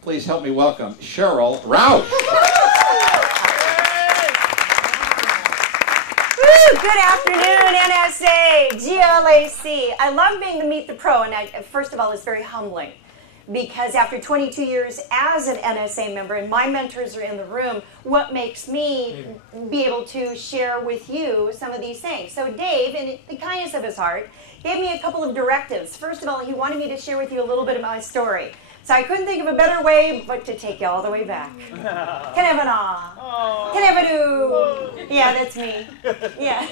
Please help me welcome Sheryl Roush. Good afternoon, NSA, GLAC. I love being the Meet the Pro, and first of all, it's very humbling because after 22 years as an NSA member, and my mentors are in the room, what makes me be able to share with you some of these things? So Dave, in the kindness of his heart, gave me a couple of directives. First of all, he wanted me to share with you a little bit of my story. So I couldn't think of a better way but to take you all the way back. Can I have an ah? Can I have a do? Yeah, that's me. Yeah.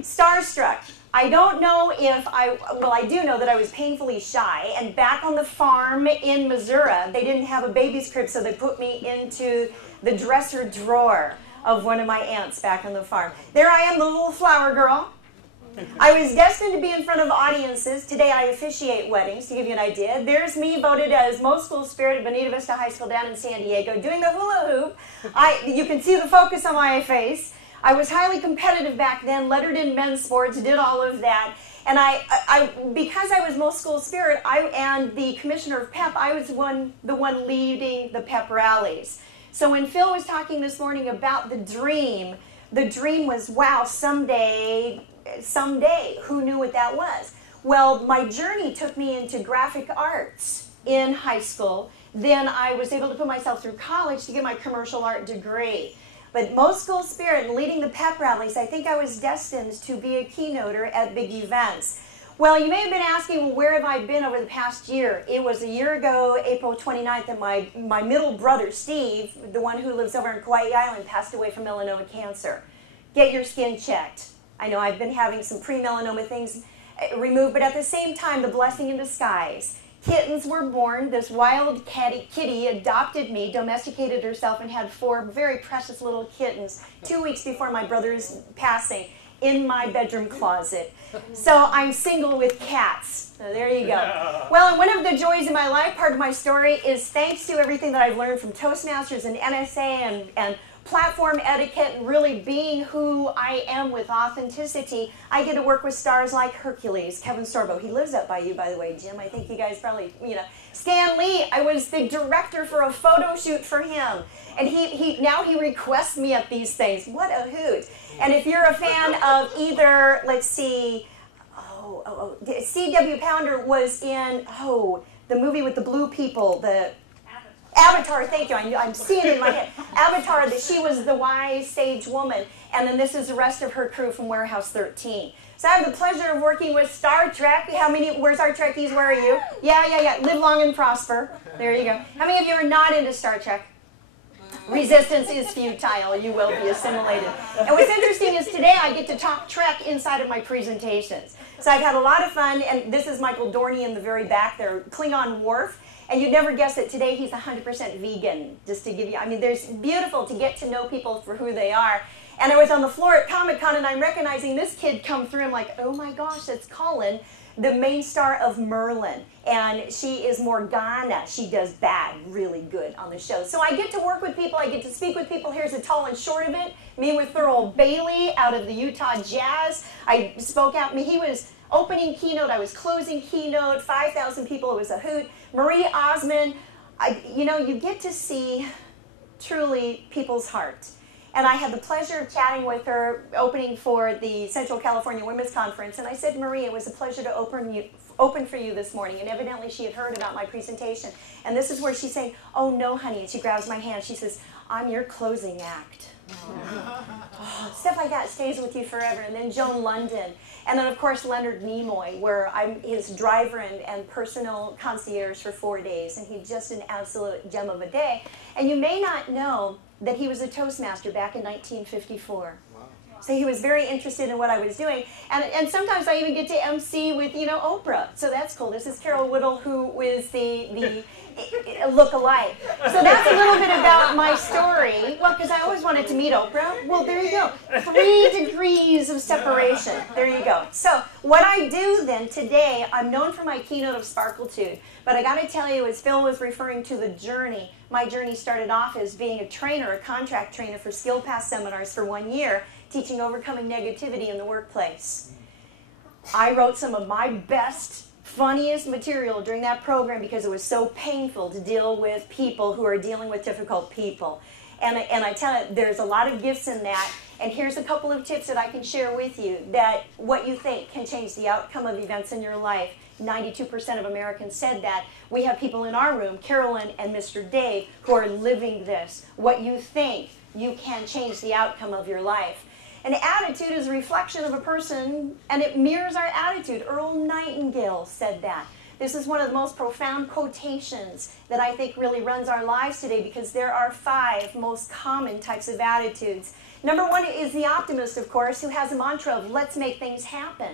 Starstruck. I don't know if well, I do know that I was painfully shy, and back on the farm in Missouri, they didn't have a baby's crib, so they put me into the dresser drawer of one of my aunts back on the farm. There I am, the little flower girl. I was destined to be in front of audiences. Today I officiate weddings, to give you an idea. There's me voted as most school spirit at Bonita Vista High School down in San Diego, doing the hula hoop. You can see the focus on my face. I was highly competitive back then, lettered in men's sports, did all of that. And because I was most school spirit and the commissioner of PEP, I was the one leading the PEP rallies. So when Phil was talking this morning about the dream was, wow, someday, who knew what that was? Well, my journey took me into graphic arts in high school. Then I was able to put myself through college to get my commercial art degree. But most school spirit and leading the PEP rallies, I think I was destined to be a keynoter at big events. Well, you may have been asking, well, where have I been over the past year? It was a year ago, April 29th, that my middle brother, Steve, the one who lives over in Kauai Island, passed away from melanoma cancer. Get your skin checked. I know I've been having some pre-melanoma things removed, but at the same time, the blessing in disguise. Kittens were born. This wild kitty adopted me, domesticated herself, and had 4 very precious little kittens 2 weeks before my brother's passing in my bedroom closet. So I'm single with cats. So there you go. Well, and one of the joys in my life, part of my story, is thanks to everything that I've learned from Toastmasters and NSA and platform etiquette and really being who I am with authenticity, I get to work with stars like Hercules, Kevin Sorbo. He lives up by you, by the way, Jim. I think you guys probably, Stan Lee, I was the director for a photo shoot for him. And now he requests me at these things. What a hoot. And if you're a fan of either, let's see, C.W. Pounder was in, the movie with the blue people, the Avatar, thank you. I'm seeing it in my head. Avatar, that she was the wise sage woman. And then this is the rest of her crew from Warehouse 13. So I have the pleasure of working with Star Trek. Where's our Trekkies? Where are you? Yeah. Live long and prosper. There you go. How many of you are not into Star Trek? Resistance is futile. You will be assimilated. And what's interesting is today I get to talk Trek inside of my presentations. So I've had a lot of fun. And this is Michael Dorney in the very back there, Klingon Worf. And you'd never guess that today he's 100% vegan, just to give you, there's beautiful to get to know people for who they are. And I was on the floor at Comic-Con and I'm recognizing this kid come through. I'm like, oh my gosh, that's Colin, the main star of Merlin. And she is Morgana. She does bad really good on the show. So I get to work with people. I get to speak with people. Here's the tall and short of it. Me with Thurl Bailey out of the Utah Jazz. I spoke out. He was opening keynote. I was closing keynote. 5,000 people. It was a hoot. Marie Osmond. You get to see truly people's heart. And I had the pleasure of chatting with her, opening for the Central California Women's Conference. And I said, Marie, it was a pleasure to open for you this morning. And evidently she had heard about my presentation. And this is where she's saying, oh no, honey. And she grabs my hand. She says, I'm your closing act. Stuff like that stays with you forever. And then Joan London. And then, of course, Leonard Nimoy, where I'm his driver and personal concierge for 4 days. And he's just an absolute gem of a day. And you may not know that he was a Toastmaster back in 1954. Wow. So he was very interested in what I was doing. And sometimes I even get to MC with, Oprah. So that's cool. This is Carol Whittle, who was the look-alike. So that's a little bit about my story. Well, because I always wanted to meet Oprah. Well, there you go. 3 degrees of separation. There you go. So what I do then today, I'm known for my keynote of sparkle-tude. But I got to tell you, as Phil was referring to the journey, my journey started off as being a trainer, a contract trainer for Skill Pass seminars for 1 year, teaching overcoming negativity in the workplace. I wrote some of my best funniest material during that program because it was so painful to deal with people who are dealing with difficult people. And I tell you, there's a lot of gifts in that. And here's a couple of tips that I can share with you that what you think can change the outcome of events in your life. 92% of Americans said that. We have people in our room, Carolyn and Mr. Dave, who are living this. What you think, you can change the outcome of your life. An attitude is a reflection of a person, and it mirrors our attitude. Earl Nightingale said that. This is one of the most profound quotations that I think really runs our lives today because there are 5 most common types of attitudes. Number 1 is the optimist, of course, who has a mantra of let's make things happen.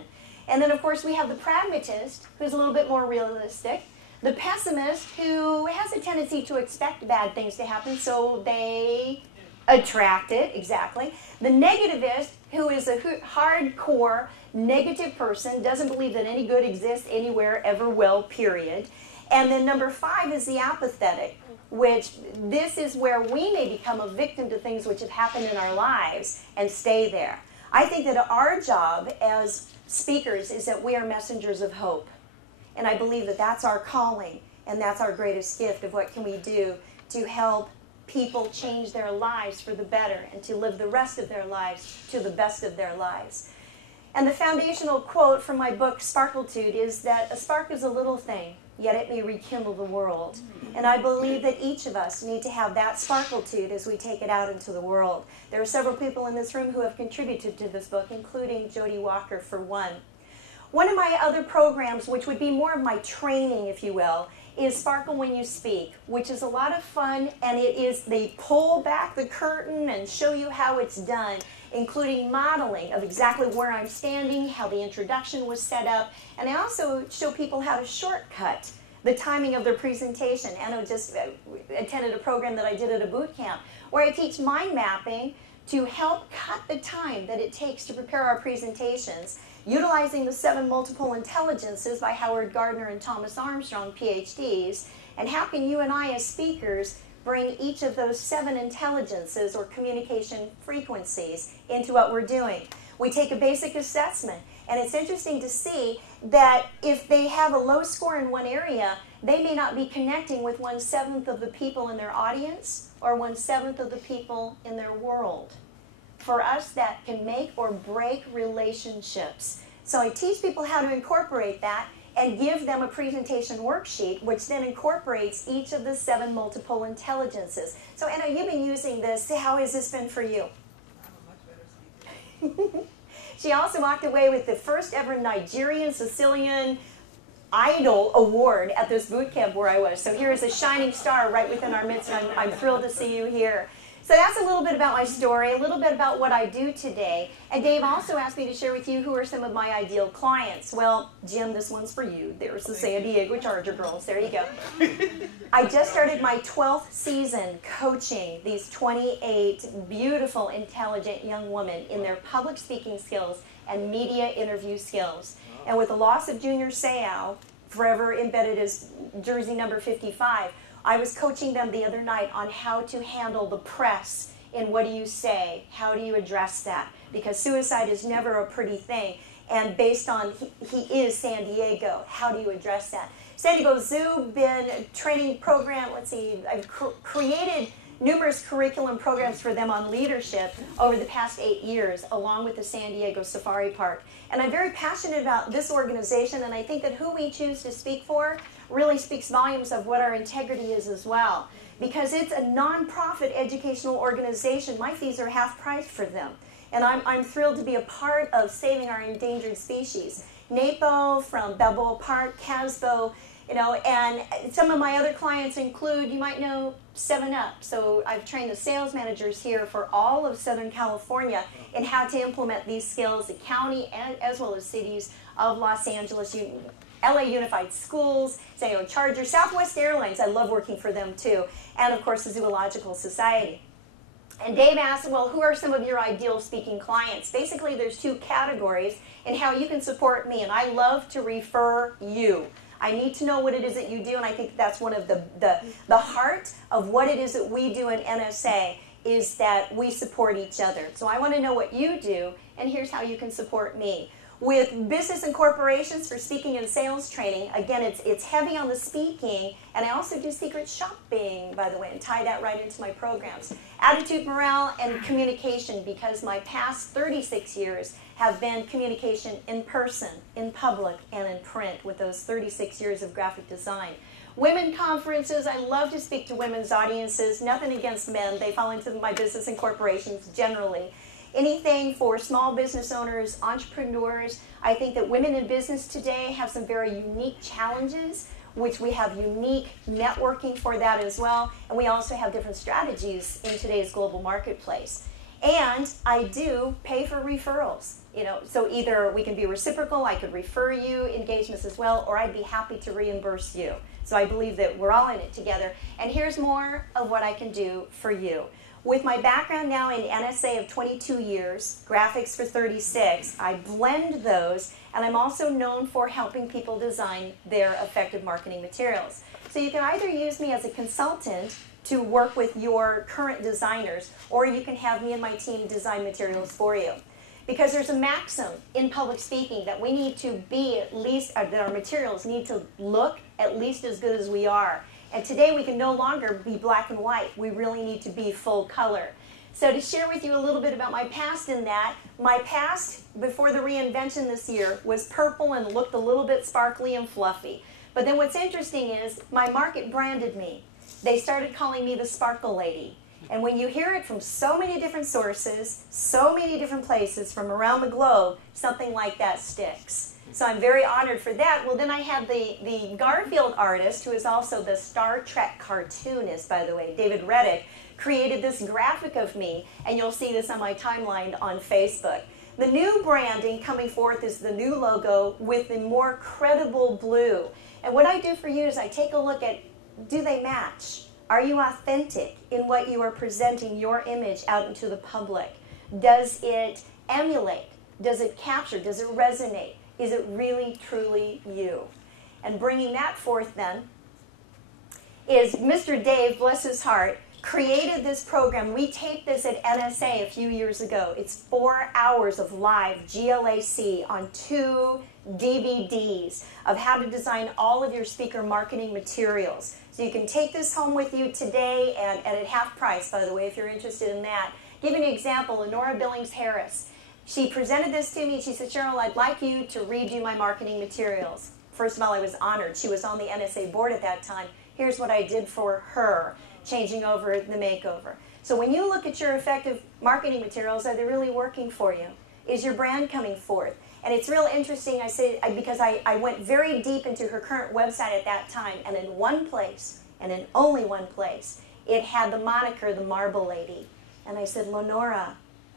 And then, of course, we have the pragmatist, who's a little bit more realistic. The pessimist, who has a tendency to expect bad things to happen, so they attract it, exactly. The negativist, who is a hardcore negative person, doesn't believe that any good exists anywhere, ever will, period. And then number 5 is the apathetic, which this is where we may become a victim to things which have happened in our lives and stay there. I think that our job as speakers is that we are messengers of hope. And I believe that that's our calling, and that's our greatest gift of what can we do to help people change their lives for the better and to live the rest of their lives to the best of their lives. And the foundational quote from my book, Sparkle-tude, is that a spark is a little thing, yet it may rekindle the world. And I believe that each of us need to have that sparkle-tude as we take it out into the world. There are several people in this room who have contributed to this book, including Jody Walker, for one. One of my other programs, which would be more of my training, if you will, is Sparkle When You Speak, which is a lot of fun, and they pull back the curtain and show you how it's done, including modeling of exactly where I'm standing, how the introduction was set up, and I also show people how to shortcut the timing of their presentation. Anna just attended a program that I did at a boot camp where I teach mind mapping to help cut the time that it takes to prepare our presentations, utilizing the 7 multiple intelligences by Howard Gardner and Thomas Armstrong, PhDs, and how can you and I as speakers bring each of those 7 intelligences or communication frequencies into what we're doing. We take a basic assessment, and it's interesting to see that if they have a low score in one area, they may not be connecting with 1/7 of the people in their audience or 1/7 of the people in their world. For us, that can make or break relationships. So I teach people how to incorporate that and give them a presentation worksheet, which then incorporates each of the 7 multiple intelligences. So Anna, you've been using this. How has this been for you? I'm a much better speaker. She also walked away with the first ever Nigerian Sicilian Idol Award at this boot camp where I was. So here is a shining star right within our midst, and I'm thrilled to see you here. So that's a little bit about my story, a little bit about what I do today. And Dave also asked me to share with you who are some of my ideal clients. Well, Jim, this one's for you. There's the San Diego Charger girls. There you go. I just started my 12th season coaching these 28 beautiful, intelligent young women in their public speaking skills and media interview skills. And with the loss of Junior Seau, forever embedded as jersey number 55, I was coaching them the other night on how to handle the press in what do you say, how do you address that, because suicide is never a pretty thing, and based on he is San Diego, how do you address that? San Diego Zoo, been a training program, let's see, I've created numerous curriculum programs for them on leadership over the past 8 years, along with the San Diego Safari Park. And I'm very passionate about this organization, and I think that who we choose to speak for really speaks volumes of what our integrity is as well. Because it's a nonprofit educational organization, my fees are half price for them. And I'm thrilled to be a part of saving our endangered species. NAPO from Balboa Park, Casbo, and some of my other clients include, you might know, 7-Up. So I've trained the sales managers here for all of Southern California in how to implement these skills, the county and as well as cities of Los Angeles, LA Unified Schools, San Diego Charger, Southwest Airlines, I love working for them too, and of course the Zoological Society. And Dave asked, well, who are some of your ideal speaking clients? Basically, there's 2 categories in how you can support me, and I love to refer you. I need to know what it is that you do, and I think that's one of the heart of what it is that we do in NSA is that we support each other. So I want to know what you do, and here's how you can support me. With business and corporations for speaking and sales training, again, it's heavy on the speaking, and I also do secret shopping, by the way, and tie that right into my programs. Attitude, morale, and communication, because my past 36 years have been communication in person, in public, and in print with those 36 years of graphic design. Women conferences, I love to speak to women's audiences. Nothing against men. They fall into my business and corporations generally. Anything for small business owners, entrepreneurs. I think that women in business today have some very unique challenges, which we have unique networking for that as well. And we also have different strategies in today's global marketplace. And I do pay for referrals. So either we can be reciprocal, I could refer you engagements as well, or I'd be happy to reimburse you. So I believe that we're all in it together. And here's more of what I can do for you. With my background now in NSA of 22 years, graphics for 36, I blend those, and I'm also known for helping people design their effective marketing materials. So you can either use me as a consultant to work with your current designers, or you can have me and my team design materials for you. Because there's a maxim in public speaking that we need to be at least, that our materials need to look at least as good as we are. And today we can no longer be black and white. We really need to be full color. So to share with you a little bit about my past in that, my past before the reinvention this year was purple and looked a little bit sparkly and fluffy. But then what's interesting is my market branded me. They started calling me the Sparkle Lady. And when you hear it from so many different sources, so many different places from around the globe, something like that sticks. So I'm very honored for that. Well, then I had the Garfield artist, who is also the Star Trek cartoonist, by the way, David Reddick, created this graphic of me, and you'll see this on my timeline on Facebook. The new branding coming forth is the new logo with the more credible blue. And what I do for you is I take a look at, do they match? Are you authentic in what you are presenting your image out into the public? Does it emulate? Does it capture? Does it resonate? Is it really, truly you? And bringing that forth then is Mr. Dave, bless his heart, created this program. We taped this at NSA a few years ago. It's 4 hours of live GLAC on 2 DVDs of how to design all of your speaker marketing materials. So you can take this home with you today and at half price, by the way, if you're interested in that. Give you an example, Lenora Billings-Harris. She presented this to me. She said, Sheryl, I'd like you to redo my marketing materials. First of all, I was honored. She was on the NSA board at that time. Here's what I did for her, changing over the makeover. So when you look at your effective marketing materials, are they really working for you? Is your brand coming forth? And it's real interesting, I say, because I went very deep into her current website at that time, and in one place, and in only one place, it had the moniker, the Marble Lady. And I said, Lenora,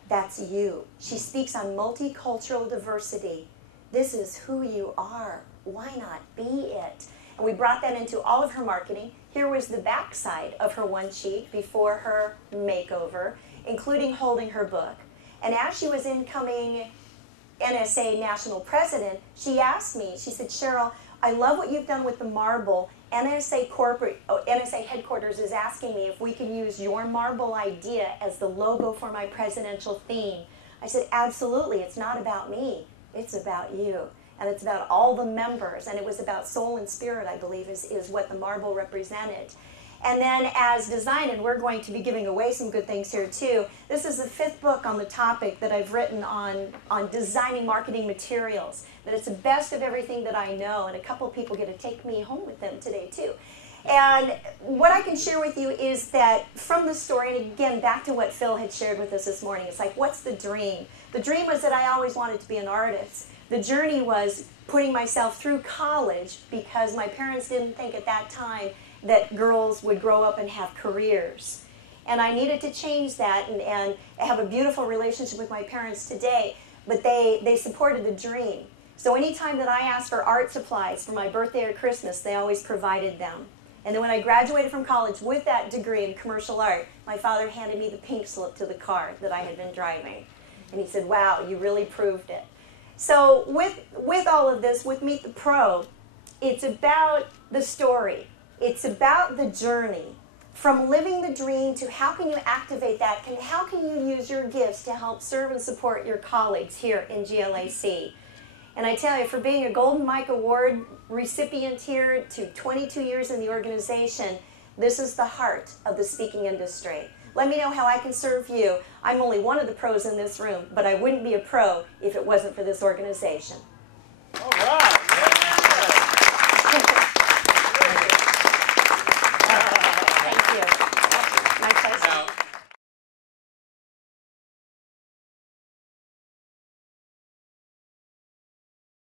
that's you. She speaks on multicultural diversity. This is who you are. Why not be it? And we brought that into all of her marketing. Here was the backside of her one sheet before her makeover, including holding her book. And as she was incoming NSA national president, she asked me, she said, Sheryl, I love what you've done with the marble. NSA headquarters is asking me if we can use your marble idea as the logo for my presidential theme. I said, absolutely. It's not about me. It's about you. And it's about all the members. And it was about soul and spirit, I believe, is what the marble represented. And then as design, and we're going to be giving away some good things here too, this is the 5th book on the topic that I've written on designing marketing materials. That it's the best of everything that I know, and a couple of people get to take me home with them today too. And what I can share with you is that from the story, and again, back to what Phil had shared with us this morning, it's like, what's the dream? The dream was that I always wanted to be an artist. The journey was putting myself through college because my parents didn't think at that time that girls would grow up and have careers. And I needed to change that and have a beautiful relationship with my parents today, but they supported the dream. So anytime that I asked for art supplies for my birthday or Christmas, they always provided them. And then when I graduated from college with that degree in commercial art, my father handed me the pink slip to the car that I had been driving. And he said, wow, you really proved it. So with all of this, with Meet the Pro, it's about the story. It's about the journey. From living the dream to how can you activate that, how can you use your gifts to help serve and support your colleagues here in GLAC. And I tell you, for being a Golden Mike Award recipient here to 22 years in the organization, this is the heart of the speaking industry. Let me know how I can serve you. I'm only one of the pros in this room, but I wouldn't be a pro if it wasn't for this organization. All right.